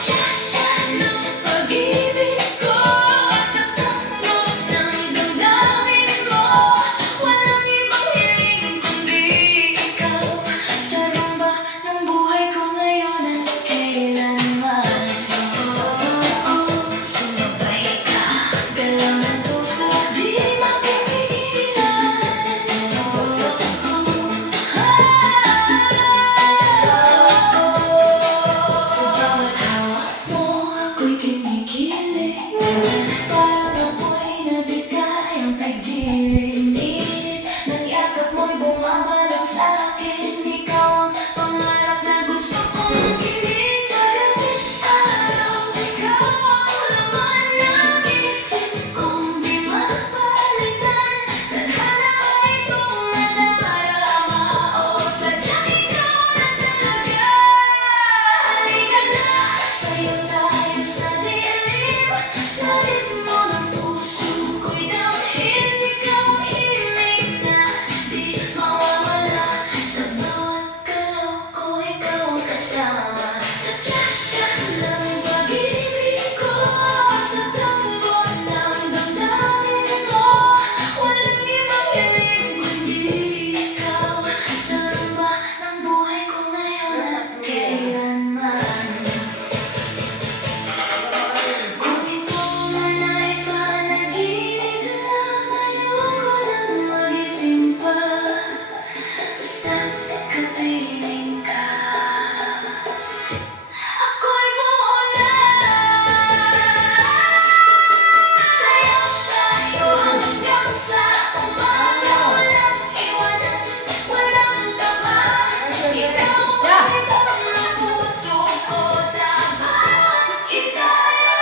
tiyan ng pag-ibig ko. Sa tanggap ng damdamin mo, walang ibang hiling kundi ikaw. Sa rumba ng buhay ko ngayon at kailanman. Sumabay ka, galaw ng puso, di mapipigilan. Sa bawat hawak mo, ako'y kinikilig. Parang ako'y na di kayang pagilin. Init ng yakap mo'y bumabalik sa akin. Ikaw ang pangarap na gusto kong makinig sa gabing araw. Ikaw ang laman ng isip kong di mapalitan. Tadhana ba itong nadarama o sadyang ikaw na talaga? Halika na, sayo tayo sa dilim. Sa ritmo ng puso ko'y damhin. Ikaw ang himig na di mawawala. Sa bawat galaw ko, ikaw ang kasama.